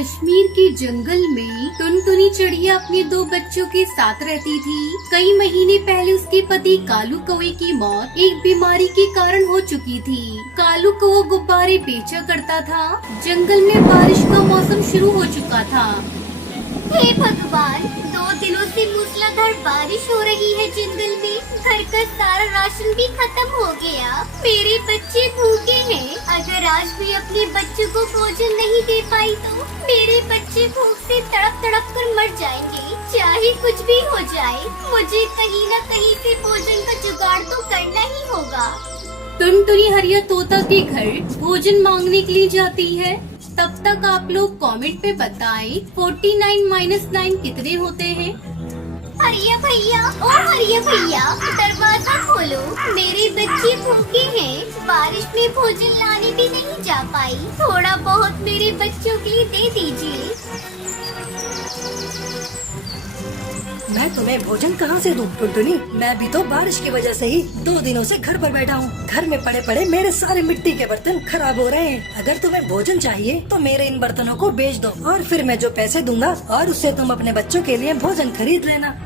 कश्मीर के जंगल में टुनटुनी चिड़िया अपने दो बच्चों के साथ रहती थी। कई महीने पहले उसके पति कालू कौवे की मौत एक बीमारी के कारण हो चुकी थी। कालू कौवा गुब्बारे बेचा करता था। जंगल में बारिश का मौसम शुरू हो चुका था। हे भगवान, 2 दिनों से मूसलाधार बारिश हो रही है जंगल में। घर का सारा राशन भी खत्म हो गया। मेरे बच्चे भूखे हैं। अगर आज भी अपने बच्चों को भोजन नहीं दे पाई तो मेरे बच्चे भूख से तड़प तड़प कर मर जाएंगे। चाहे कुछ भी हो जाए, मुझे कहीं न कहीं से भोजन का जुगाड़ तो करना ही होगा। टुनटुनी हरिया तोता के घर भोजन मांगने के लिए जाती है। तब तक आप लोग कमेंट पे बताएं 49 - 9 कितने होते हैं। हरिया भैया, ओ हरिया भैया, दरवाजा खोलो। मेरे बच्चे भूखे हैं। बारिश में भोजन लाने भी नहीं जा पाई। थोड़ा बहुत मेरे बच्चों के लिए दे दीजिए। मैं तुम्हें भोजन कहाँ से दूं टुनटुनी? मैं भी तो बारिश की वजह से ही 2 दिनों से घर पर बैठा हूँ। घर में पड़े पड़े मेरे सारे मिट्टी के बर्तन खराब हो रहे हैं। अगर तुम्हें भोजन चाहिए तो मेरे इन बर्तनों को बेच दो और फिर मैं जो पैसे दूंगा और उससे तुम अपने बच्चों के लिए भोजन खरीद लेना।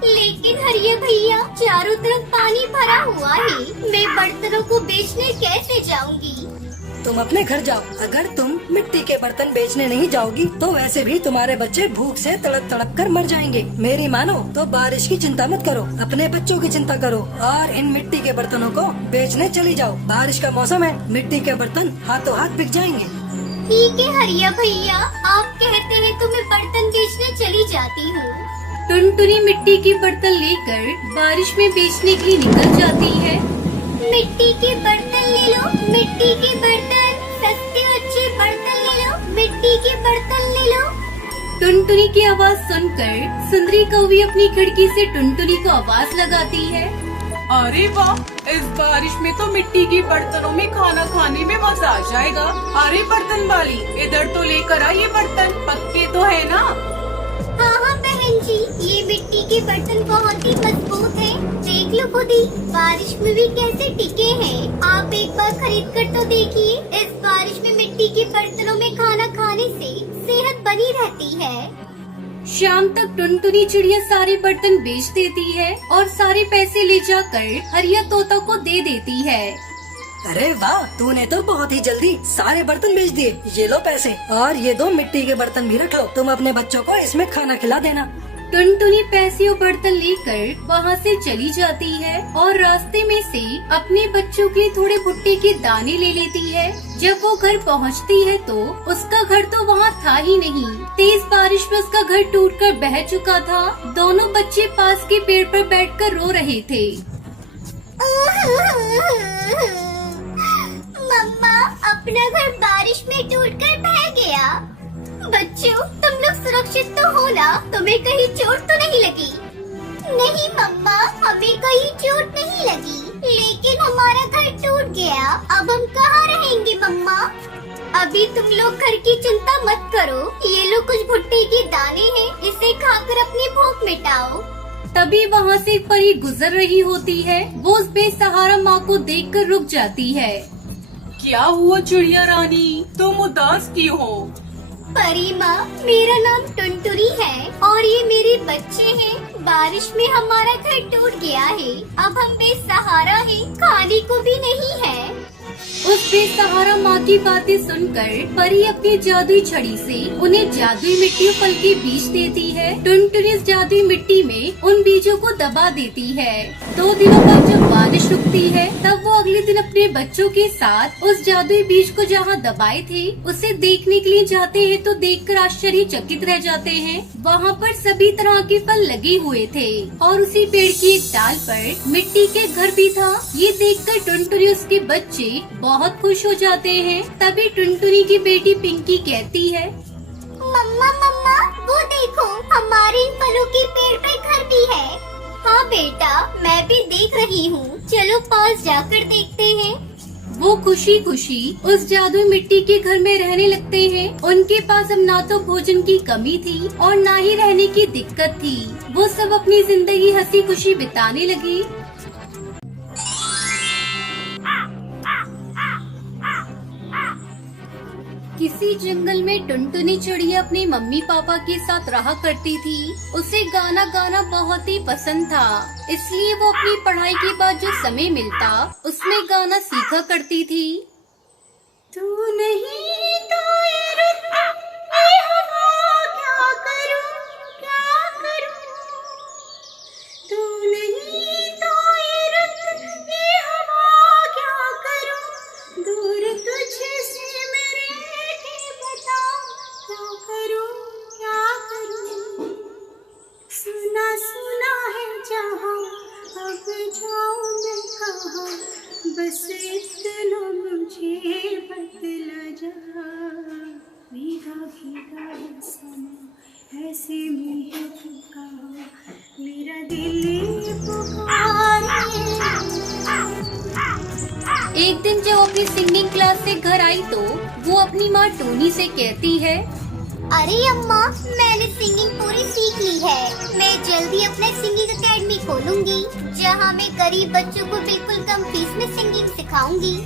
लेकिन हरिया भैया, चारों तरफ पानी भरा हुआ है। मैं बर्तनों को बेचने कैसे जाऊंगी? तुम अपने घर जाओ। अगर तुम मिट्टी के बर्तन बेचने नहीं जाओगी तो वैसे भी तुम्हारे बच्चे भूख से तड़प तड़प कर मर जाएंगे। मेरी मानो तो बारिश की चिंता मत करो, अपने बच्चों की चिंता करो और इन मिट्टी के बर्तनों को बेचने चली जाओ। बारिश का मौसम है, मिट्टी के बर्तन हाथों हाथ बिक जाएंगे। ठीक है हरिया भैया, आप कहते हैं तो मैं बर्तन बेचने चली जाती हूँ। टुनटुनी मिट्टी के बर्तन लेकर बारिश में बेचने के लिए निकल जाती है। मिट्टी के बर्तन ले लो, मिट्टी के बर्तन, सस्ते अच्छे बर्तन ले लो, मिट्टी के बर्तन ले लो। टुनटुनी की आवाज सुनकर सुंदरी कौवी अपनी खिड़की से टुनटुनी को आवाज लगाती है। अरे वाह, इस बारिश में तो मिट्टी के बर्तनों में खाना खाने में मजा आ जाएगा। अरे बर्तन वाली, इधर तो लेकर आ, ये बर्तन पक्के तो है ना? हाँ हाँ बहन जी, ये मिट्टी के बर्तन बहुत ही मजबूत है। देख लो खुद ही, बारिश में भी कैसे टिके हैं। आप एक बार खरीद कर तो देखिए। इस बारिश में मिट्टी के बर्तनों में खाना खाने से सेहत बनी रहती है। शाम तक टुनटुनी चिड़िया सारे बर्तन बेच देती है और सारे पैसे ले जाकर हरिया तोता को दे देती है। अरे वाह, तूने तो बहुत ही जल्दी सारे बर्तन बेच दिए। ये लो पैसे और ये 2 मिट्टी के बर्तन भी रख लो। तुम अपने बच्चों को इसमें खाना खिला देना। टुनटुनी पैसे और बर्तन लेकर वहाँ से चली जाती है और रास्ते में से अपने बच्चों के थोड़े भुट्टे के दाने ले लेती है। जब वो घर पहुँचती है तो उसका घर तो वहाँ था ही नहीं। तेज बारिश में उसका घर टूटकर बह चुका था। दोनों बच्चे पास के पेड़ पर बैठकर रो रहे थे। मम्मा, अपना घर बारिश में टूटकर बह गया। बच्चों, तुम लोग सुरक्षित तो हो ना? तुम्हें कहीं चोट तो नहीं लगी? नहीं मम्मा, हमें कहीं चोट नहीं लगी, लेकिन हमारा घर टूट गया। अब हम कहाँ रहेंगे मम्मा? अभी तुम लोग घर की चिंता मत करो। ये लो कुछ भुट्टे के दाने हैं, इसे खाकर अपनी भूख मिटाओ। तभी वहाँ से एक परी गुजर रही होती है। वो उस बेसहारा माँ को देखकर रुक जाती है। क्या हुआ चिड़िया रानी, तुम उदास क्यों हो? परी माँ, मेरा नाम टुनटुनी है और ये मेरे बच्चे हैं। बारिश में हमारा घर टूट गया है। अब हम बेसहारा हैं, खाने को भी नहीं है। उस बेसहारा माँ की बातें सुनकर परी अपनी जादुई छड़ी से उन्हें जादुई मिट्टी और फल के बीज देती है। टुनटुनी इस जादुई मिट्टी में उन बीजों को दबा देती है। 2 दिनों बाद जब बारिश रुकती है तब वो अगले दिन अपने बच्चों के साथ उस जादुई बीज को जहाँ दबाए थे उसे देखने के लिए जाते हैं तो देखकर आश्चर्यचकित रह जाते हैं। वहाँ पर सभी तरह के फल लगे हुए थे और उसी पेड़ की एक डाल पर मिट्टी के घर भी था। ये देखकर टुनटुनी उसके बच्चे बहुत खुश हो जाते हैं। तभी टुनटुनी की बेटी पिंकी कहती है, मम्मा मम्मा, वो देखो, हमारे इन फलों के पेड़ पे घर भी है। हाँ बेटा, मैं भी देख रही हूँ। चलो पास जाकर देखते हैं। वो खुशी खुशी उस जादुई मिट्टी के घर में रहने लगते हैं। उनके पास अब ना तो भोजन की कमी थी और ना ही रहने की दिक्कत थी। वो सब अपनी जिंदगी हंसी खुशी बिताने लगी। किसी जंगल में टुनटुनी चिड़िया अपने मम्मी पापा के साथ रहा करती थी। उसे गाना गाना बहुत ही पसंद था, इसलिए वो अपनी पढ़ाई के बाद जो समय मिलता उसमें गाना सीखा करती थी। तू नहीं तो ये रुत, ये हवा, क्या करूं, क्या करूं। तू नहीं तो ये रुत, ये हवा, क्या करूं। दूर तुझसे मेरे के बता, क्या करूं, क्या करूं। सुना सुना है जहां, अब जाऊं मैं कहां। बस इतना मुझे बतला जा। भीगा भीगा है समा, ऐसे में है तू कहाँ। मेरा दिल पुकारे। एक दिन जब अपनी सिंगिंग क्लास से घर आई तो वो अपनी माँ टोनी से कहती है, अरे अम्मा, मैंने सिंगिंग पूरी सीख ली है। मैं जल्दी अपना सिंगिंग एकेडमी खोलूंगी, जहाँ मैं गरीब बच्चों को बिल्कुल कम फीस में सिंगिंग सिखाऊंगी।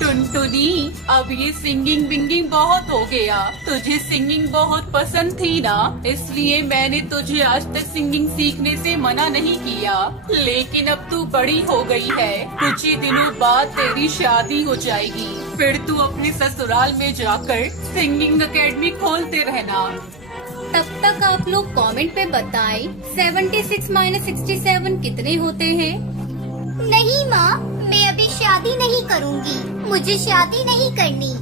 टुनटुनी, अब ये सिंगिंग बिंगिंग बहुत हो गया। तुझे सिंगिंग बहुत पसंद थी ना, इसलिए मैंने तुझे आज तक सिंगिंग सीखने से मना नहीं किया। लेकिन अब तू बड़ी हो गई है, कुछ ही दिनों बाद तेरी शादी हो जाएगी, फिर तू अपने ससुराल में जाकर सिंगिंग एकेडमी खोलते रहना। तब तक आप लोग कमेंट पे बताएं 76 - 67 कितने होते हैं। नहीं माँ, मैं अभी शादी नहीं करूँगी, मुझे शादी नहीं करनी।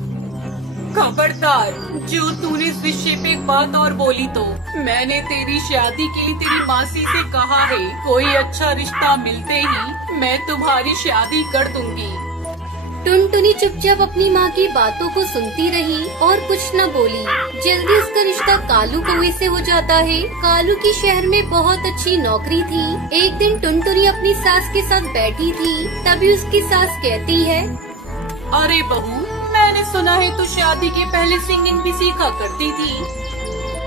खबरदार, जो तूने इस विषय पे एक बात और बोली तो मैंने तेरी शादी के लिए तेरी मासी से कहा है, कोई अच्छा रिश्ता मिलते ही मैं तुम्हारी शादी कर दूंगी। टुनटुनी चुपचाप अपनी माँ की बातों को सुनती रही और कुछ न बोली। जल्दी उसका रिश्ता कालू कौवे से हो जाता है। कालू की शहर में बहुत अच्छी नौकरी थी। एक दिन टुनटुनी अपनी सास के साथ बैठी थी, तभी उसकी सास कहती है, अरे बहू, मैंने सुना है तू शादी के पहले सिंगिंग भी सीखा करती थी।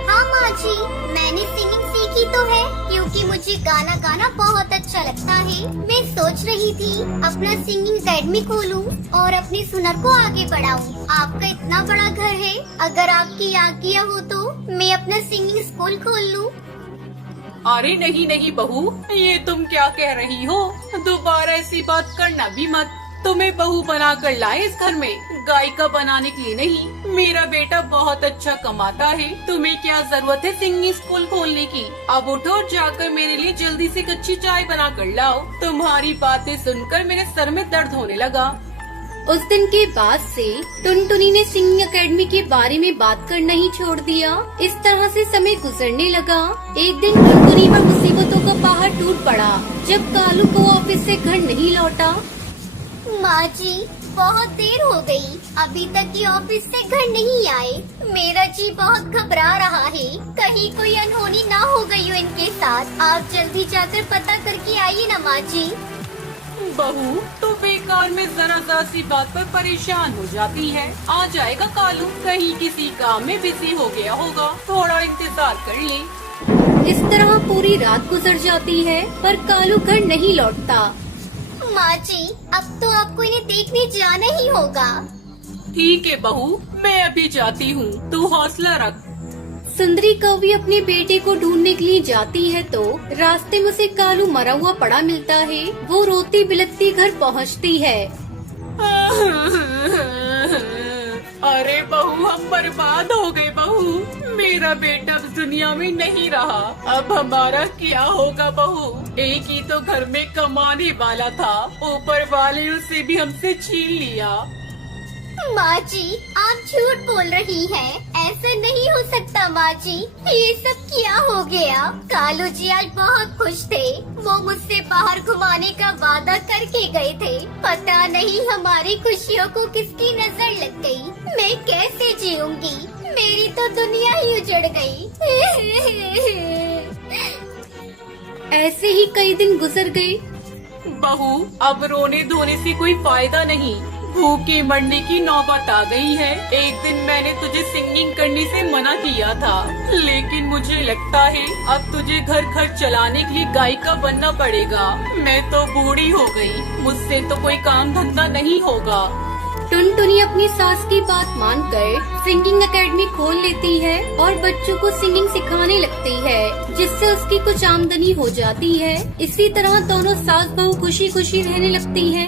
हाँ माँ जी, मैंने सिंगिंग सीखी तो है, क्योंकि मुझे गाना गाना बहुत अच्छा लगता है। मैं सोच रही थी अपना सिंगिंग एकेडमी खोलूं और अपनी सुनर को आगे बढ़ाऊं। आपका इतना बड़ा घर है, अगर आपकी आज्ञा हो तो मैं अपना सिंगिंग स्कूल खोल लूं। अरे नहीं नहीं बहू, ये तुम क्या कह रही हो, दोबारा ऐसी बात करना भी मत। तुम्हें बहू बना कर लाए इस घर में, गायिका बनाने के लिए नहीं। मेरा बेटा बहुत अच्छा कमाता है, तुम्हें क्या जरूरत है सिंगिंग स्कूल खोलने की। अब उठो और जाकर मेरे लिए जल्दी से कच्ची चाय बना कर लाओ। तुम्हारी बातें सुनकर मेरे सर में दर्द होने लगा। उस दिन के बाद से टुनटुनी ने सिंगिंग एकेडमी के बारे में बात करना ही छोड़ दिया। इस तरह से समय गुजरने लगा। एक दिन टुनटुनी पर मुसीबतों का पहाड़ टूट पड़ा जब कालू को ऑफिस से घर नहीं लौटा। माँ जी, बहुत देर हो गई, अभी तक ये ऑफिस से घर नहीं आए। मेरा जी बहुत घबरा रहा है, कहीं कोई अनहोनी ना हो गई हो इनके साथ। आप जल्दी जाकर पता करके आइए ना माँ जी। बहू, तो बेकार में जरा सी बात पर परेशान हो जाती है। आ जाएगा कालू, कहीं किसी काम में बिजी हो गया होगा, थोड़ा इंतजार कर ले। इस तरह पूरी रात गुजर जाती है पर कालू घर नहीं लौटता। माँ जी, अब तो आपको इन्हें देखने जाना ही होगा। ठीक है बहू, मैं अभी जाती हूँ, तू हौसला रख। सुंदरी कौवी अपने बेटे को ढूंढने के लिए जाती है तो रास्ते में उसे कालू मरा हुआ पड़ा मिलता है। वो रोती बिलखती घर पहुँचती है। अरे बहू, हम बर्बाद हो गए बहू, मेरा बेटा अब दुनिया में नहीं रहा। अब हमारा क्या होगा बहू, एक ही तो घर में कमाने वाला था, ऊपर वाले ने उसे भी हमसे छीन लिया। माँ जी, आप झूठ बोल रही हैं, ऐसा नहीं हो सकता माँ जी, ये सब क्या हो गया। कालू जी आज बहुत खुश थे, वो मुझसे बाहर घुमाने का वादा करके गए थे। पता नहीं हमारी खुशियों को किसकी नजर लग गई। मैं कैसे जीऊंगी, मेरी तो दुनिया ही उजड़ गई। ऐसे ही कई दिन गुजर गए। बहू, अब रोने धोने से कोई फायदा नहीं, भूखे मरने की नौबत आ गई है। एक दिन मैंने तुझे सिंगिंग करने से मना किया था, लेकिन मुझे लगता है अब तुझे घर खर्च चलाने के लिए गायिका बनना पड़ेगा। मैं तो बूढ़ी हो गई, मुझसे तो कोई काम धंधा नहीं होगा। टुनटुनी अपनी सास की बात मानकर सिंगिंग एकेडमी खोल लेती है और बच्चों को सिंगिंग सिखाने लगती है, जिससे उसकी कुछ आमदनी हो जाती है। इसी तरह दोनों सास बहू खुशी खुशी रहने लगती हैं।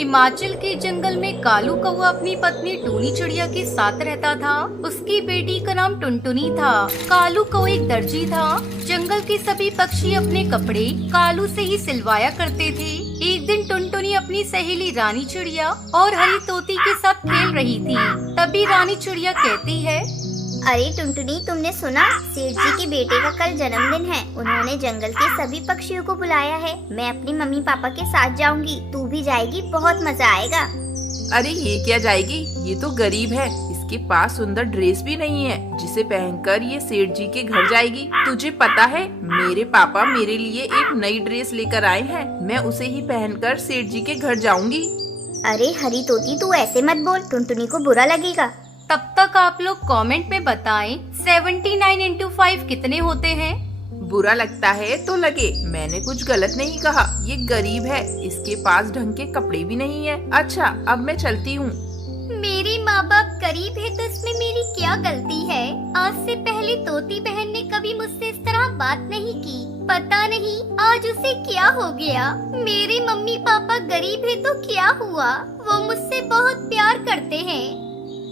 हिमाचल के जंगल में कालू कौवा अपनी पत्नी टूनी चिड़िया के साथ रहता था। उसकी बेटी का नाम टुनटुनी था। कालू कौवा एक दर्जी था। जंगल के सभी पक्षी अपने कपड़े कालू से ही सिलवाया करते थे। एक दिन टुनटुनी अपनी सहेली रानी चिड़िया और हरी तोती के साथ खेल रही थी। तभी रानी चिड़िया कहती है, अरे टुनटुनी, तुमने सुना? सेठ जी के बेटे का कल जन्मदिन है। उन्होंने जंगल के सभी पक्षियों को बुलाया है। मैं अपनी मम्मी पापा के साथ जाऊंगी, तू भी जाएगी, बहुत मजा आएगा। अरे ये क्या जाएगी? ये तो गरीब है, इसके पास सुंदर ड्रेस भी नहीं है जिसे पहनकर ये सेठ जी के घर जाएगी। तुझे पता है मेरे पापा मेरे लिए एक नई ड्रेस लेकर आए हैं, मैं उसे ही पहनकर सेठ जी के घर जाऊंगी। अरे हरी तोती, तू ऐसे मत बोल, टुनटुनी को बुरा लगेगा। तब तक आप लोग कमेंट में बताएं 79 into 5 कितने होते हैं। बुरा लगता है तो लगे, मैंने कुछ गलत नहीं कहा। ये गरीब है, इसके पास ढंग के कपड़े भी नहीं है। अच्छा अब मैं चलती हूँ। मेरे माँ बाप गरीब है तो इसमें मेरी क्या गलती है? आज से पहले तोती बहन ने कभी मुझसे इस तरह बात नहीं की। पता नहीं आज उसे क्या हो गया। मेरे मम्मी पापा गरीब है तो क्या हुआ, वो मुझसे बहुत प्यार करते हैं।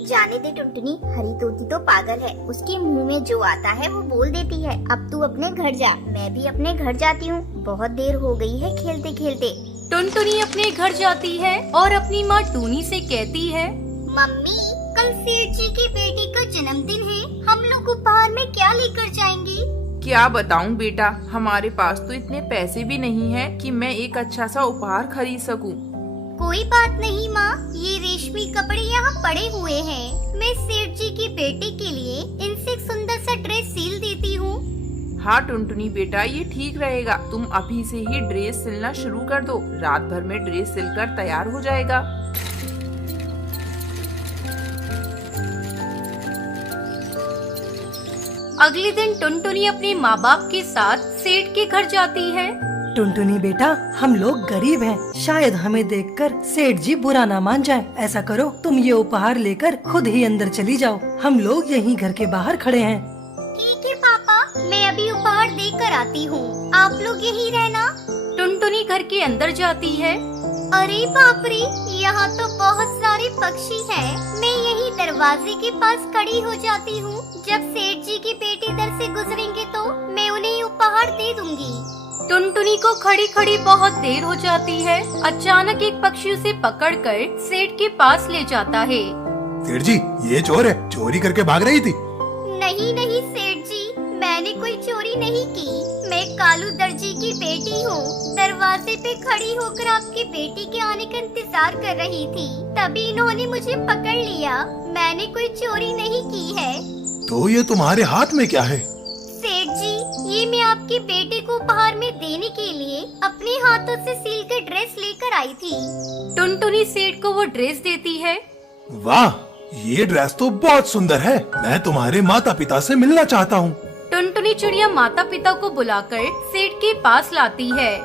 जाने दे टुनटुनी, हरी तोती तो पागल है, उसके मुंह में जो आता है वो बोल देती है। अब तू अपने घर जा, मैं भी अपने घर जाती हूँ, बहुत देर हो गई है खेलते खेलते। टुनटुनी अपने घर जाती है और अपनी माँ टूनी से कहती है, मम्मी, कल सेठ जी की बेटी का जन्मदिन है, हम लोग उपहार में क्या लेकर जाएंगे? क्या बताऊँ बेटा, हमारे पास तो इतने पैसे भी नहीं है कि मैं एक अच्छा सा उपहार खरीद सकूँ। कोई बात नहीं माँ, ये रेशमी कपड़े यहाँ पड़े हुए हैं। मैं सेठ जी की बेटी के लिए इनसे एक सुंदर सा ड्रेस सिल देती हूँ। हाँ टुनटुनी बेटा, ये ठीक रहेगा। तुम अभी से ही ड्रेस सिलना शुरू कर दो, रात भर में ड्रेस सिलकर तैयार हो जाएगा। अगले दिन टुनटुनी अपने माँ बाप के साथ सेठ के घर जाती है। टुनटुनी बेटा, हम लोग गरीब हैं, शायद हमें देखकर सेठ जी बुरा ना मान जाए। ऐसा करो, तुम ये उपहार लेकर खुद ही अंदर चली जाओ, हम लोग यहीं घर के बाहर खड़े हैं। ठीक है पापा, मैं अभी उपहार देकर आती हूँ, आप लोग यहीं रहना। टुनटुनी घर के अंदर जाती है। अरे बाप रे, यहाँ तो बहुत सारे पक्षी हैं। मैं यहीं दरवाजे के पास खड़ी हो जाती हूँ। जब सेठ जी की बेटी इधर से गुजरेंगे तो मैं उन्हें उपहार दे दूंगी। टुनटुनी को खड़ी खड़ी बहुत देर हो जाती है। अचानक एक पक्षी उसे पकड़कर सेठ के पास ले जाता है। सेठ जी, ये चोर है, चोरी करके भाग रही थी। नहीं नहीं सेठ जी, मैंने कोई चोरी नहीं की। मैं कालू दर्जी की बेटी हूँ। दरवाजे पे खड़ी होकर आपकी बेटी के आने का इंतजार कर रही थी, तभी इन्होंने मुझे पकड़ लिया। मैंने कोई चोरी नहीं की है। तो ये तुम्हारे हाथ में क्या है? सेठ जी, ये मैं आपकी बेटे को उपहार में देने के लिए अपने हाथों से सील कर ड्रेस लेकर आई थी। टुनटुनी सेठ को वो ड्रेस देती है। वाह, ये ड्रेस तो बहुत सुंदर है, मैं तुम्हारे माता पिता से मिलना चाहता हूँ। टुनटुनी चिड़िया माता पिता को बुलाकर सेठ के पास लाती है।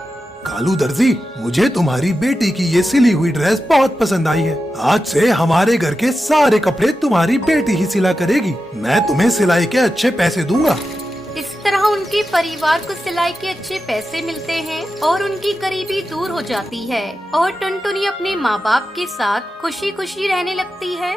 कालू दर्जी, मुझे तुम्हारी बेटी की ये सिली हुई ड्रेस बहुत पसंद आई है। आज से हमारे घर के सारे कपड़े तुम्हारी बेटी ही सिला करेगी। मैं तुम्हें सिलाई के अच्छे पैसे दूंगा। इस तरह उनके परिवार को सिलाई के अच्छे पैसे मिलते हैं और उनकी गरीबी दूर हो जाती है और टुनटुनी अपने माँ बाप के साथ खुशी खुशी रहने लगती है।